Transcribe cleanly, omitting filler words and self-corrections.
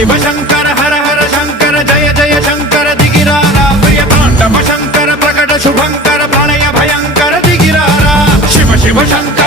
शिव शंकर हर हर शंकर जय जय शंकर दिगिरारा प्रिय तांडव शंकर प्रकट शुभंकर प्रलय भयंकर दिगिरारा शिव शिव शंकर